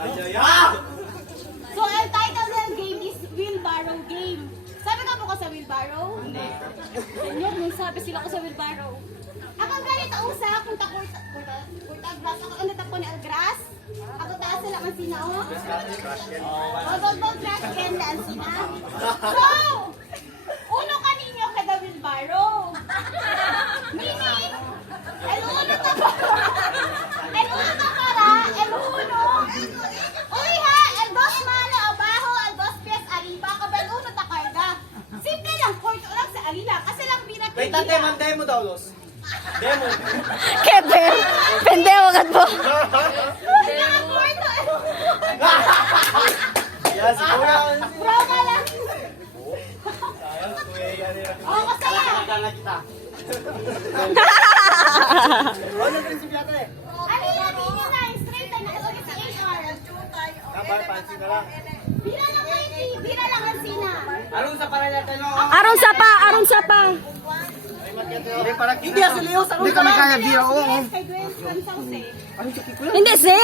So, ang title ng game is Wheelbarrow Game. Sabi ka mo ko sa wheelbarrow? Hindi. Ganyan, may sabi sila ko sa wheelbarrow. Ako ganito usa, punta gras. Ako ulit ako ni Algras. Ako taas sila ang sina, oh. Gold grass again na ang sina. So, uno kaninyo kada wheelbarrow. Meaning, el uno to para, el uno. Uy ha, el dos malo abajo, el dos pies arriba, kabel uno ta karga. Simple lang, korto lang sa alila. Kasi lang binat. Wait, tate, manday mo daw, Los. Demo. Keper! Pendeho ka po! Yes, kuya. Bro ka lang. Oo, masaya. Nakakala kita. Ano yung prinsipyo ate? Ano yung ninyo na? Straight na nakasagot sa HR. Kapal, pansin na lang. Bira lang kayo, bira lang ang sina. Anong sa para natin, no? Arong sapa! Arong sapa! Hindi, Leo, hindi kami kaya biro. Kay Dwayne from Sauce. Hindi si!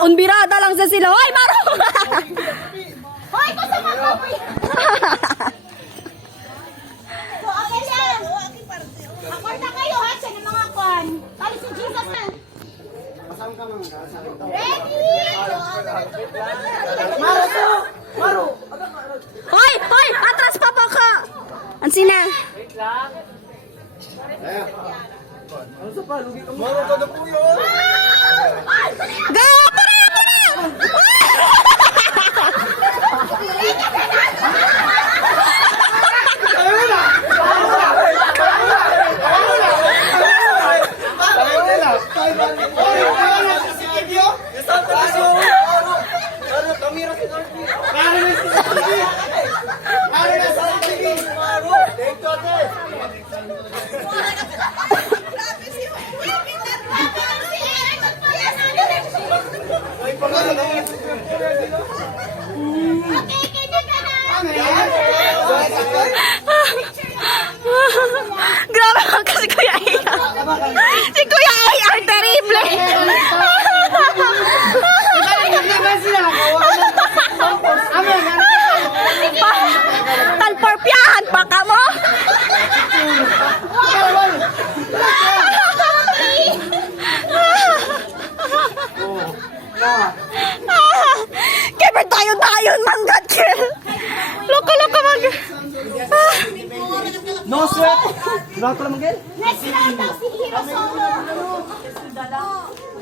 Unbirada lang sa sila. Hoy, Maro! Hoy, ko sa mga kapoy. So, okay lang. Akord na kayo ha, siya ng mga kwan. Tali si Jesus na. Ready? Hoy! Hoy! Atras pa po ka! Ang sina? Maro ka na po yun. Go! Pare! Pare! Okay, kanya ka na. Grabe ka si Kuya Iya. Si Kuya Iya ang terrible. Talporpiahan pa ka mo. Kaya tayo manggat kel. Loko mag. No sweat. Grabe lang, Miguel. Next round daw si Hero Solo.